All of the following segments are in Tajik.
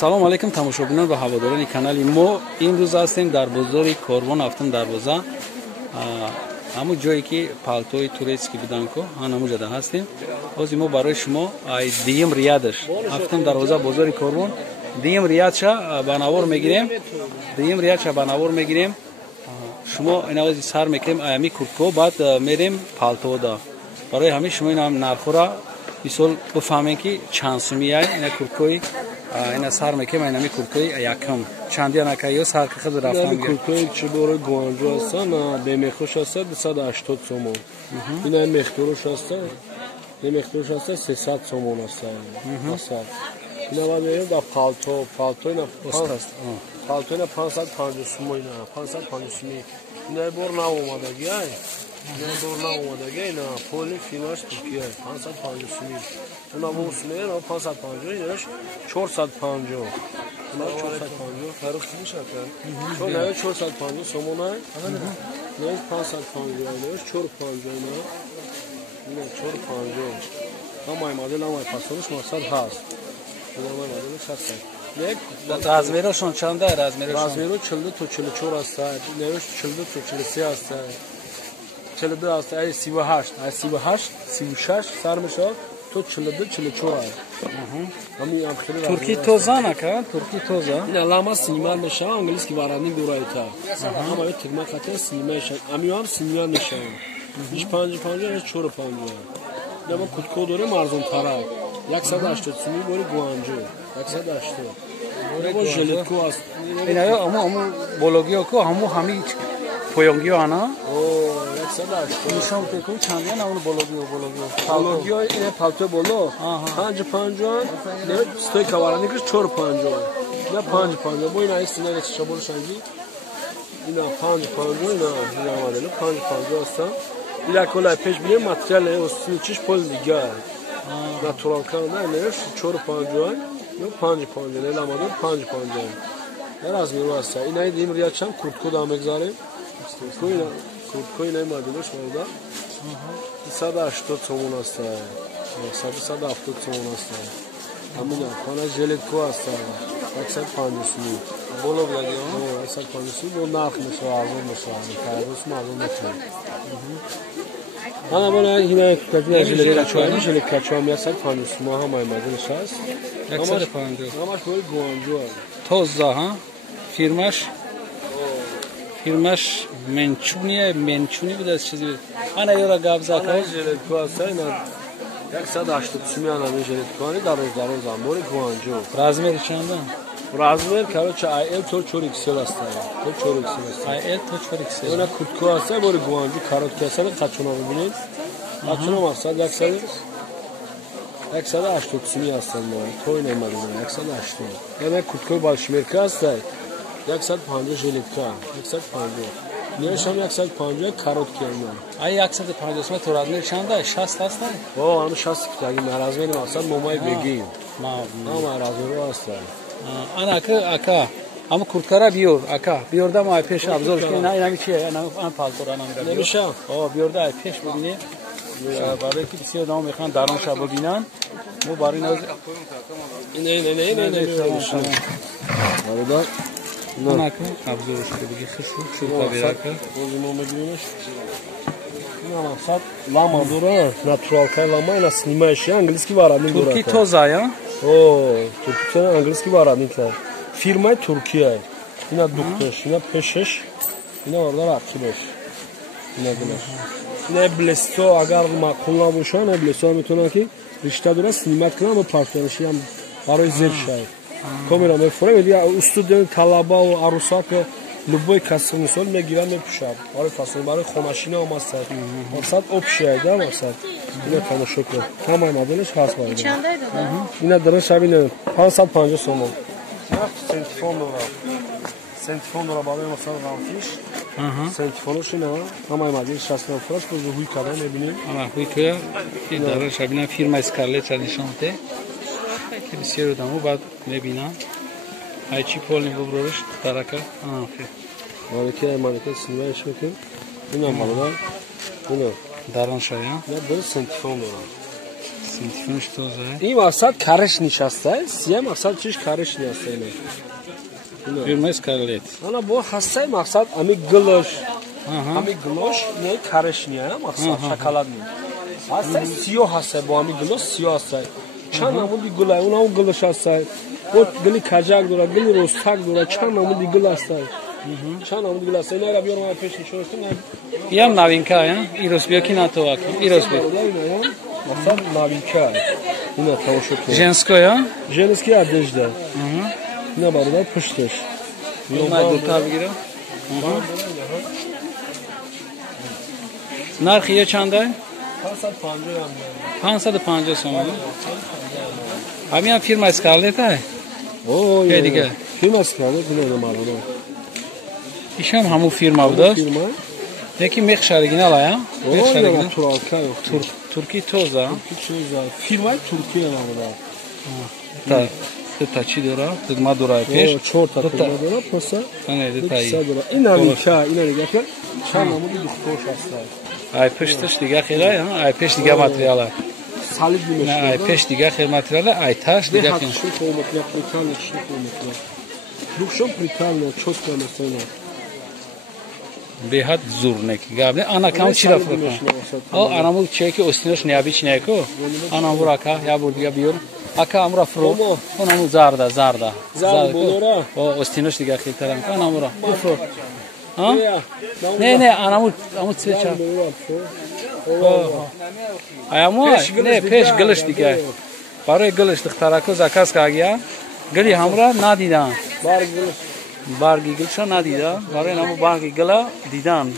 салом алейкум тамошобинон ва ҳаводорони канали мо имрӯз ҳастем дар бозори Корвон ҳафтум дарвоза ҳамун ҷое ки палтои турецки буданко ҳанамуҷада ҳастем. ҳозир мо барои шумо диюм риядаш ҳафтум дарвоза бозори Корвон диюм риядша ба навор мегирем. шумо ина ҳозир сар мекунем аями куртко баъд мерем палтода. барои ҳамин шумо ина нархора мисол бифаҳмем ки чанд сумияй ина курткои ина сар мекунем айнами курткои якум чанди анакаё сар ки хизр рафтам курткои чӣ бори гуанҷо ҳастан бемехтуш ҳаста 280 сомон. ина мехтуруш ҳаста 300 сомон ҳаста. ина баъд мерем дар палто ина 550 сомон. ина 550 сомон. ина бор нав омадаги ина поли фирмаш Туркия 550 сомон. ина бо сумея 550 ина 450. ина 450 фарқ мешавад. ина 450 сомон ай. ина 550 ина 450 ина 450. ҳамаи модель ҳамаи пасонаш мақсад ҳаст. ина ҳамаи моделаш ҳаст. размерашон чанда? размеро 42 то 44 аст. ина 42 то 43 аст. 42 аст. ай 38 36 сар мешавад то 42 44 аст. ҳамин ам хеле турки тоза нака турки тоза ина лама синема мешавад английски варанди дурайта. ҳамаи тигма қата синема мешавад. амиам синема мешавад. 55 450. ина мо кутко дорем арзонтарак 180 сомон бори гуанҷо 180. бо жилетко аст. ина ё аму бологиё ко ҳами поёнгиё ана 180 нишон теку чанди ана он бологиё ина палто боло 550 ина стой каварани ки 450 ина 550 бо ина исина ина чабор шанги ина 550 ина модель 550 аст. ина кола пеш биле материал остинчиш пол дига натурал кана ина 450 ина 550 ина модель 550 размер аст. ина дим риячам куртко да мегзарем. куртко ина моделш мода 180 сомон аст. 170 сомон аст. ҳамина хона жилетко аст 150 сомон. боло ягиё 150 сомон бо нарх мешавад арзон мешавад. тарбус мазун мешавад. ана бона ина жилеткачоам 150 сомон ҳамаи моделш аст. 150 ҳамаш бори гуанҷо аст. тоза фирмаш менчуни буд аст чизи ана ёра габзака жилетко аст. ина 180 сомон ана жилеткоани дароз бори гуанҷо. размери чанда? размер короче IL то 4XL аст. то 4XL аст. IL то 4XL. ина куртко аст бори гуанҷо коротки аст. қачона мебинед. қачона мақсад 180 сомон аст. то ина модель 180. ина курткои балшмерка аст. 150 жилетка 150. нешам 150 коротки ина. ай 150 сомон то размер чанда? 60 аст? о ана 60 таги размери мақсад момай бегим. ама размери аст. ана ака ама курткара биёр ака биёрда мо пеш абзорш ки ина чи ана палтор ана намеша биёрда пеш бубинем барои ки бисёр дам мехоҳанд дар он шаб бинан мо барои ина ана абзорш диги хушук табирака мо мегиремш. ина мақсад лама дора натурал кай лама ина снимаеш английски варанди дора. турки тоза я турки английски варанди кар фирмаи Туркия. ина дуктош ина пешеш ина орда рақибеш. ина гулаш ина блесто агар маъқул набоша ина блесто метавонад ки ришта дора снимат кунад ва партонаши ҳам барои зеб шавад. камера мефурем ди студент талаба ва арусак любой каср мисол мегирад мепушад. барои фасон барои хонашина омастад. мақсад обшияда мақсад. ина тамошо кун. ҳамаи моделш ҳаст барои. чандай дада? ина дараш бинем 550 сомон. сентифон дора барои масал рамфиш. сентифонош ина ҳамаи моделш ҳаст. фураш бо ҳуй када мебинем. ана ҳуй кая ки дараш бинем фирма Скарлет нишонте. ки бисёр дамо баъд мебинам айчи полни буброриш тарака малика снимаеш мекун. ина малада ина дарон шая я бир сентифон дорам. Синтифонш тоза. این وسط کرش نشسته سیه مقصد چیش کرش نیسته اینه Фирма Скарлет. انا با هسته مقصد امی گلش امی گلش نه کرش نیه مقصد شکلات نیه هسته سیاه هسته با امی گلش سیاه هسته چند نمودی گله اون هم گلش هسته و گلی کجاک دوره گلی رستک دوره چند نمودی گل هسته چند نمودی گل هسته اینه را بیارم پیش نشونشتم Ям новинка, я? Ирос бьё ки на то ак. Ирос бьё. مثلا новинка اینا تماشا کن Женская? женский одежда اینا برادر پشتش Май дурка бигира. Нархи я чандай? 550 сом. Ҳамин фирма Скарлет ай? О, Ке дига? фирма Скарлет дино маълум. Ишам ҳамун фирма буд. Фирма? Яки мех оригинал ая? Мех оригинал. Турки тоза. Фирма Туркия намуда. Та та чи дора? Тигма дора пеш. О, чорта дора просто. Ане детаи. Ина вика, ина дига ки чанд намуди духтош аста. Ай пешташ дига хела, ай пеш дига материала. Салиб Не, ай пеш дига хел материала, ай таш дига хел. Шо форматля, прикольно, шо форматля. Духшом прикольно, чётко настроено. Беҳад зурнек габне ана кам чира фурка о анаму чеки остинош неабич неко анаму рака я бур дига биёр ака амра фро анаму зарда болора о остинош дига хилтарам анаму ра фро ха не анаму аму цвеча аяму не пеш гылыш дига барои гылыш дихтарако заказ кагия гили ҳамра надидан барги гилша надида барои намо барги гила дидан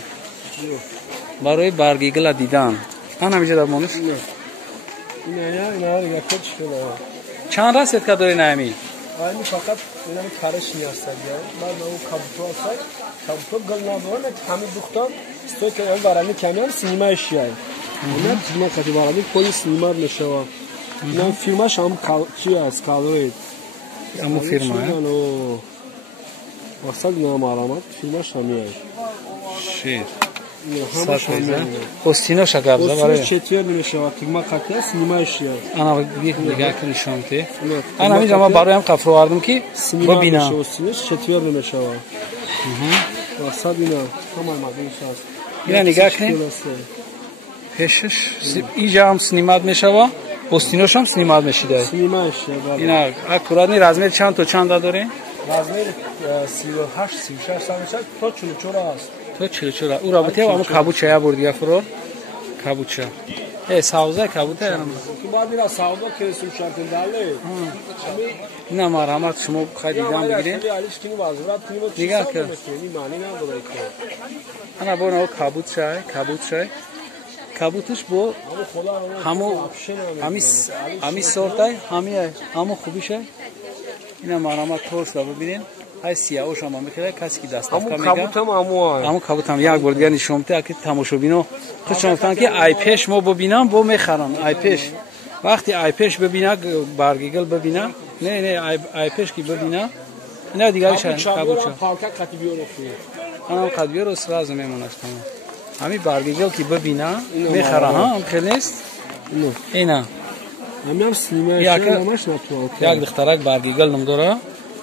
барои барги гила дидан ана миҷада мониш чанд расетка дори наами айни фақат инами кариш ниастад я баъд намо кабуто астад кабуто гил надорад ҳами духтан стойка ям барани камиам синимаи шияй ина тима кати барани кои синимат мешава инам фирмаш ҳам чи аст калоид аму фирма мақсад намарамад фирмаш ҳамияй шир сатеза остиноша габза барои четвер мешава тигма қатия синимаи шияй ана дига ки нишонте ана миҷама бароям қафровардам ки бабинам остинош четвер мешава мақсад ина ҳамаи мардумш аст ина нигаҳ кунед пешаш иҷаам снимат мешава остиношам снимат мешида снимаи шияй ина аккуратни размери чанд то чанда дорем размери 38-36 сантиметр то 44 аст то 44 ура бутем аму кабуча я бурдига фурор кабуча савза кабута ям ки баъд ина савза кесум шартин дале ина марҳамат шумо хадидам бигирем дига ка ана бо на кабуча кабутиш бо ҳамо ҳами сортай ҳамо хубиша ина марҳамат тошда бибинем ҳай сияҳошам мехелай касе ки дастафка мега ҳамун кабутам як бор дига нишонте аки тамошобино хушонфтан ки ай пеш мо бибинам бо мехарам ай пеш вақти ай пеш бибина баргигил бибина не ай пеш ки бибина ина дигариша кабуча анам қадбиёро сразу мемонад ҳами баргигил ки бибина мехара ҳам хел нест ина як духтарак баргигил намдора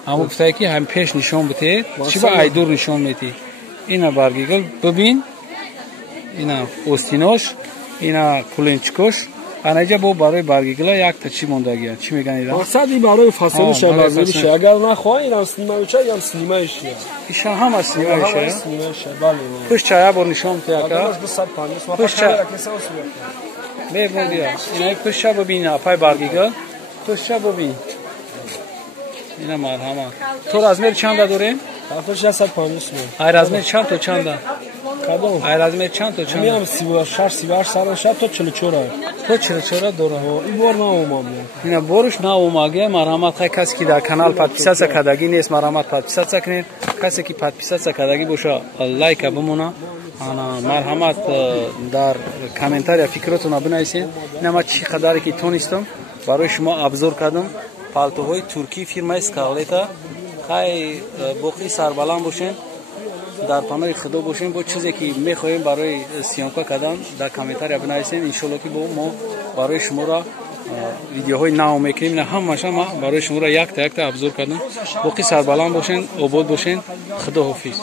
ҳамун гуфтае ки ҳам пеш нишон битед чи ба айдур нишон метӣ ина баргигил бибин ина остинош ина кулинчикош анаҷа бо барои баргигила якта чи мондагия чи меганидам мақсад ин барои фасониша базиша агар нахоҳ инам снимаиша ям снимаиша иша ҳама снимаиша пӯшча я бор нишон бите яка пӯшча бебодия ина пӯшча бибин апай баргигил пӯшча бибин ина марҳамат то размери чанда дорем ай размери чанд то чанда ай размери чанд то чанда 36 сараша то 44 то 44 дора ин бор наомам ина боруш наомаге марҳамат хай касе ки дар канал подписатсия кардагӣ нест марҳамат подписатсия кунед касе ки подписатсия кардагӣ боша лайка бимона ана марҳамат дар комментария фикротона бинависед ина ман чӣ қадаре ки тонистам барои шумо обзор кардам палтоҳои туркӣ фирмаи Скарлета хай боқӣ сарбаланд бошен дар паноҳи худо бошем бо чизе ки мехоҳем барои сиёмка кардан дар комментария бинависем иншоалло ки мо барои шуморо ویدیوهای نو میکنیم، نه همش ما برای شما را یک تا ابزار کردم. باقی سربلند باشین، آباد باشین. خدا حافظ.